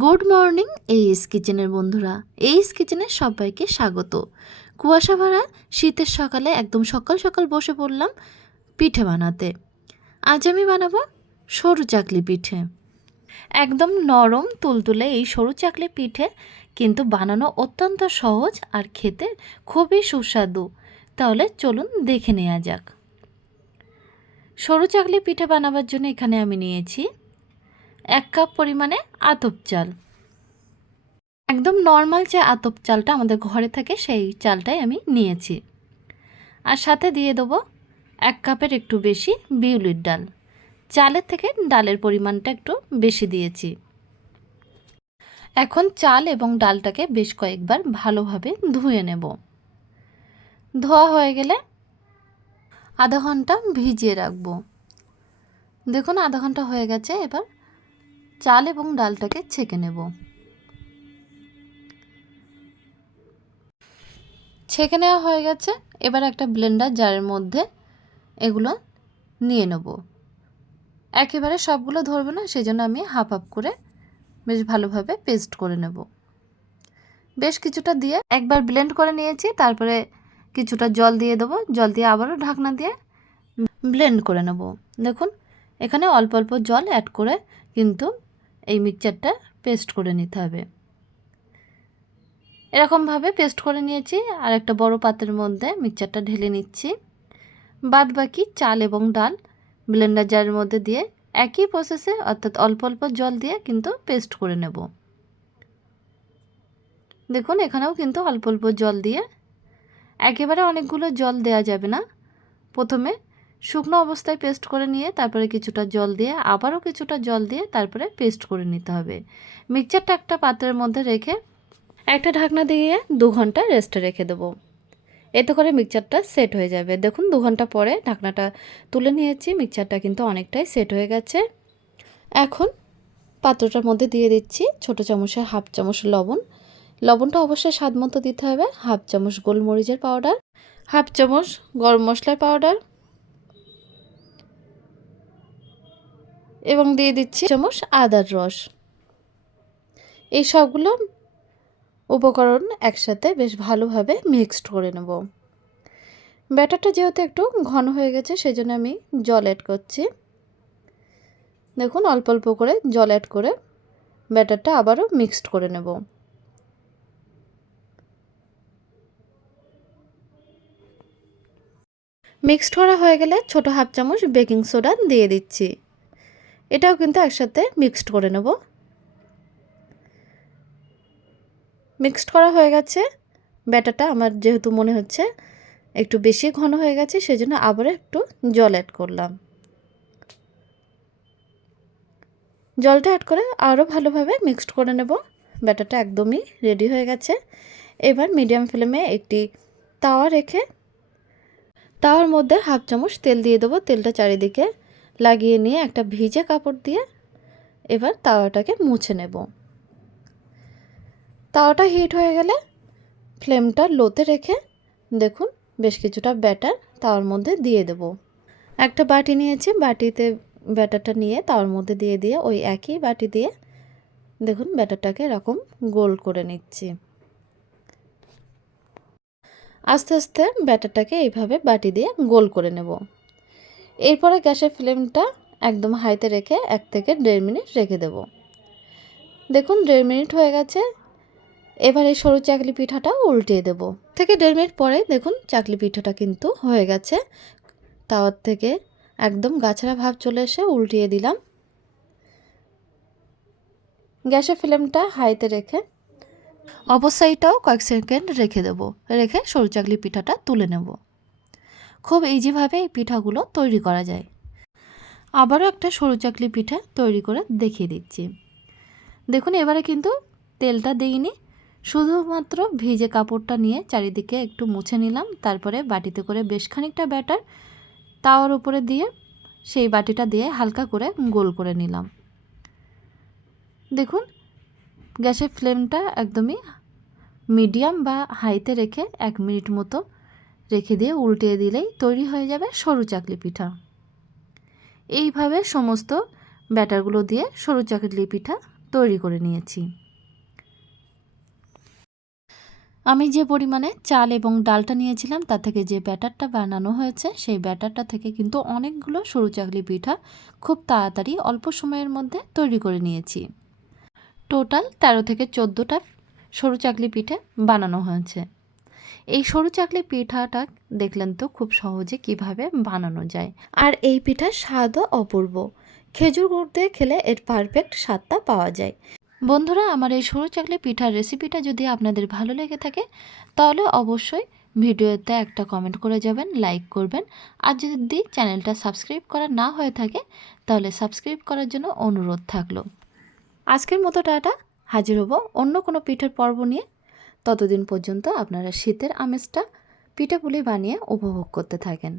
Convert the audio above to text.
Good morning এইস কিচেনের বন্ধুরা। এইস কিচেনের সবাইকে স্বাগত। কুয়াশা ভরা শীতের সকালে একদম সকাল সকাল বসে পড়লাম পিঠে বানাতে। আজ আমি বানাবো সরু চাকলি পিঠে। একদম নরম, তুলতুলে এই সরু চাকলি পিঠে কিন্তু বানানো অত্যন্ত সহজ আর খেতে খুবই সুস্বাদু। তাহলে চলুন দেখে নেওয়া যাক। সরু চাকলি পিঠে বানাবার জন্য এখানে আমি নিয়েছি এক কাপ পরিমাণে আতপ চাল। একদম নর্মাল যে আতপ চালটা আমাদের ঘরে থাকে, সেই চালটাই আমি নিয়েছি। আর সাথে দিয়ে দেবো এক কাপের একটু বেশি বিউলির ডাল। চালের থেকে ডালের পরিমাণটা একটু বেশি দিয়েছি। এখন চাল এবং ডালটাকে বেশ কয়েকবার ভালোভাবে ধুয়ে নেব। ধোয়া হয়ে গেলে আধা ঘণ্টা ভিজিয়ে রাখব। দেখুন আধা ঘণ্টা হয়ে গেছে, এবার চাল এবং ডালটাকে ছেঁকে নেব। ছেঁকে নেওয়া হয়ে গেছে। এবার একটা ব্লেন্ডার জারের মধ্যে এগুলো নিয়ে নেব। একেবারে সবগুলো ধরবে না সেই জন্য আমি হাফ হাফ করে বেশ ভালোভাবে পেস্ট করে নেব। বেশ কিছুটা দিয়ে একবার ব্লেন্ড করে নিয়েছি, তারপরে কিছুটা জল দিয়ে দেবো। জল দিয়ে আবারও ঢাকনা দিয়ে ব্লেন্ড করে নেব। দেখুন, এখানে অল্প অল্প জল অ্যাড করে কিন্তু এই মিক্সচারটা পেস্ট করে নিতে হবে। এরকমভাবে পেস্ট করে নিয়েছি, আর একটা বড় পাত্রের মধ্যে মিক্সচারটা ঢেলে নিচ্ছি। বাদ বাকি চাল এবং ডাল ব্লেন্ডার জারের মধ্যে দিয়ে একই প্রসেসে অর্থাৎ অল্প অল্প জল দিয়ে কিন্তু পেস্ট করে নেব। দেখুন, এখানেও কিন্তু অল্প অল্প জল দিয়ে একেবারে অনেকগুলো জল দেওয়া যাবে না। প্রথমে শুকনো অবস্থায় পেস্ট করে নিয়ে তারপরে কিছুটা জল দিয়ে, আবারও কিছুটা জল দিয়ে তারপরে পেস্ট করে নিতে হবে। মিক্সচারটা একটা পাত্রের মধ্যে রেখে একটা ঢাকনা দিয়ে দু ঘণ্টা রেস্টে রেখে দেবো। এতে করে মিক্সচারটা সেট হয়ে যাবে। দেখুন, দু ঘণ্টা পরে ঢাকনাটা তুলে নিয়েছি, মিক্সচারটা কিন্তু অনেকটাই সেট হয়ে গেছে। এখন পাত্রটার মধ্যে দিয়ে দিচ্ছি ছোট চামচের হাফ চামচ লবণ। লবণটা অবশ্যই স্বাদ মতো দিতে হবে। হাফ চামচ গোলমরিচের পাউডার, হাফ চামচ গরম মশলার পাউডার এবং দিয়ে দিচ্ছি চামচ আদার রস। এই সবগুলো উপকরণ একসাথে বেশ ভালোভাবে মিক্সড করে নেব। ব্যাটারটা যেহেতু একটু ঘন হয়ে গেছে সেই জন্য আমি জল অ্যাড করছি। দেখুন, অল্প অল্প করে জল অ্যাড করে ব্যাটারটা আবারও মিক্সড করে নেব। মিক্সড করা হয়ে গেলে ছোট হাফ চামচ বেকিং সোডা দিয়ে দিচ্ছি। এটাও কিন্তু একসাথে মিক্সড করে নেব। মিক্সড করা হয়ে গেছে। ব্যাটারটা আমার যেহেতু মনে হচ্ছে একটু বেশি ঘন হয়ে গেছে, সেজন্য আবার একটু জল অ্যাড করলাম। জলটা অ্যাড করে আরও ভালোভাবে মিক্সড করে নেব। ব্যাটারটা একদমই রেডি হয়ে গেছে। এবার মিডিয়াম ফ্লেমে একটি তাওয়া রেখে তাওয়ার মধ্যে হাফ চামচ তেল দিয়ে দেবো। তেলটা চারিদিকে লাগিয়ে নিয়ে একটা ভিজে কাপড় দিয়ে এবার তাওয়াটাকে মুছে নেব। তাওয়াটা হিট হয়ে গেলে ফ্লেমটা লোতে রেখে দেখুন বেশ কিছুটা ব্যাটার তাওয়ার মধ্যে দিয়ে দেব। একটা বাটি নিয়েছি, বাটিতে ব্যাটারটা নিয়ে তাওয়ার মধ্যে দিয়ে দিয়ে ওই একই বাটি দিয়ে দেখুন ব্যাটারটাকে এরকম গোল করে নিচ্ছি। আস্তে আস্তে ব্যাটারটাকে এইভাবে বাটি দিয়ে গোল করে নেব। এরপরে গ্যাসের ফ্লেমটা একদম হাইতে রেখে এক থেকে দেড় মিনিট রেখে দেব। দেখুন, দেড় মিনিট হয়ে গেছে। এবার এই সরু চাকলি পিঠাটা উল্টিয়ে দেব। থেকে দেড় মিনিট পরে দেখুন, চাকলি পিঠাটা কিন্তু হয়ে গেছে। তাওয়ার থেকে একদম গাছড়া ভাব চলে এসে উল্টিয়ে দিলাম। গ্যাসের ফ্লেমটা হাইতে রেখে অপর কয়েক সেকেন্ড রেখে দেব। রেখে সরু চাকলি পিঠাটা তুলে নেব। খুব ইজিভাবে এই পিঠাগুলো তৈরি করা যায়। আবারও একটা সরু চাকলি পিঠা তৈরি করে দেখিয়ে দিচ্ছি। দেখুন, এবারে কিন্তু তেলটা দিইনি, শুধুমাত্র ভিজে কাপড়টা নিয়ে চারিদিকে একটু মুছে নিলাম, তারপরে বাটিতে করে বেশ খানিকটা ব্যাটার, তাওয়ার উপরে দিয়ে সেই বাটিটা দিয়ে হালকা করে গোল করে নিলাম। দেখুন, গ্যাসের ফ্লেমটা একদমই মিডিয়াম বা হাইতে রেখে এক মিনিট মতো রেখে দিয়ে উল্টিয়ে দিলেই তৈরি হয়ে যাবে সরু চাকলি পিঠা। এইভাবে সমস্ত ব্যাটারগুলো দিয়ে সরু চাকলি পিঠা তৈরি করে নিয়েছি। আমি যে পরিমাণে চাল এবং ডালটা নিয়েছিলাম তা থেকে যে ব্যাটারটা বানানো হয়েছে, সেই ব্যাটারটা থেকে কিন্তু অনেকগুলো সরু চাকলি পিঠা খুব তাড়াতাড়ি অল্প সময়ের মধ্যে তৈরি করে নিয়েছি। টোটাল তেরো থেকে চোদ্দোটা সরু চাকলি পিঠে বানানো হয়েছে। এই সরু চাকলি পিঠাটা দেখলেন তো খুব সহজে কীভাবে বানানো যায়। আর এই পিঠার স্বাদও অপূর্ব। খেজুর গুড় দিয়ে খেলে এর পারফেক্ট স্বাদটা পাওয়া যায়। বন্ধুরা আমার এই সরু চাকলি পিঠার রেসিপিটা যদি আপনাদের ভালো লেগে থাকে তাহলে অবশ্যই ভিডিওতে একটা কমেন্ট করে যাবেন লাইক করবেন। আর যদি চ্যানেলটা সাবস্ক্রাইব করা না হয়ে থাকে তাহলে সাবস্ক্রাইব করার জন্য অনুরোধ থাকল। আজকের মতো টাটা। হাজির হব অন্য কোনো পিঠের পর্ব নিয়ে। ততদিন পর্যন্ত আপনারা শীতের আমেজটা পিঠাপুলি বানিয়ে উপভোগ করতে থাকেন।